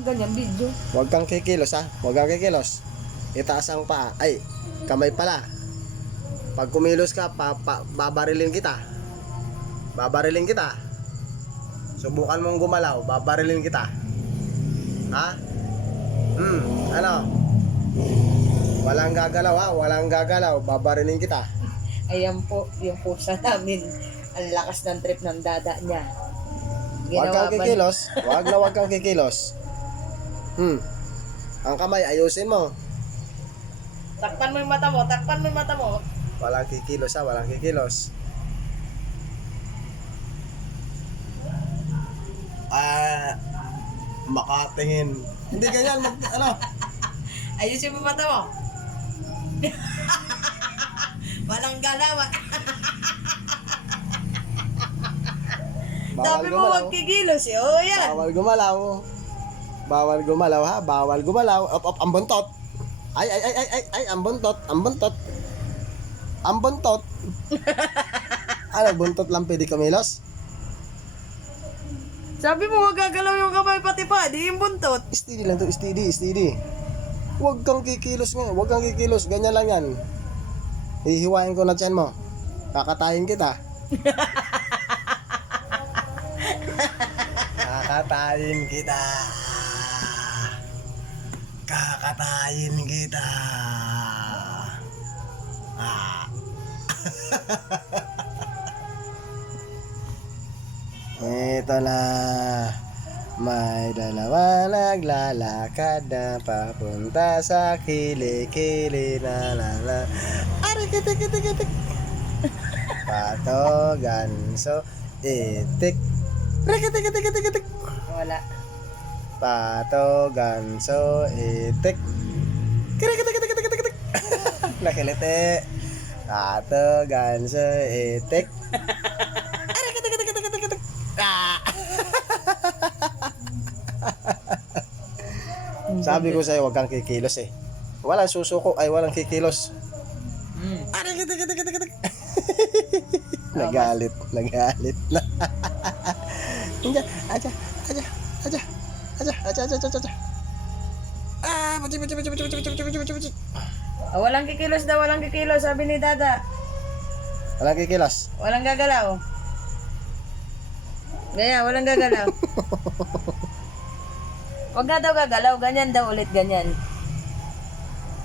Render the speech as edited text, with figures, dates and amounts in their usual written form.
Pag ganyan, video. Huwag kang kikilos ha. Huwag kang kikilos. Itaas ang paa. Ay, kamay pala. Pag kumilos ka, babarilin kita. Babarilin kita. Subukan mong gumalaw, babarilin kita. Ha? Ano? Walang gagalaw ha, walang gagalaw, babarilin kita. Ayan po, yung pusa namin. Ang lakas ng trip ng dada niya. Huwag kang kikilos. Huwag kang kikilos. Ang kamay, ayusin mo. Takpan mo yung mata mo, takpan mo yung mata mo. Walang kikilos ha, walang kikilos. Makatingin. Hindi ganyan, ano? Ayusin mo yung mata mo. Walang galaw. Bawal Sabi mo gumalaw. huwag kikilos eh. Oh, yan. Bawal gumalaw. Bawal gumalaw ha, bawal gumalaw. Op, ang buntot. Ay, ang buntot, ang buntot. Ang buntot. Ano, buntot lang pwede kumilos? Sabi mo huwag gagalaw yung kamay pati pa. Di yung buntot. Steady lang to, steady. Huwag kang kikilos nga, huwag kang kikilos. Ganyan lang yan. Hihiwain ko na tiyan mo. Kakatayin kita. Kakatayin kita. Kakatayin kita. Ito na. May dalawa naglalakad na papunta sa kili-kili na lala. Arikitik. Pato, ganso, itik. Rikitik. Wala. Pato, ganso, itik. Kirikitik. Nakiliti. Pato, ganso, itik. Arikitik. Sabi ko sa'yo, huwag kang kikilos eh. Walang susuko, ay walang kikilos. Arikitik. Nagalit na. Aja. Baci. Walang kikilos daw, walang kikilos. Sabi ni Dada. Walang kikilos. Walang gagalaw. Ganyan, walang gagalaw. Huwag nga daw gagalaw. Ganyan daw ulit, ganyan.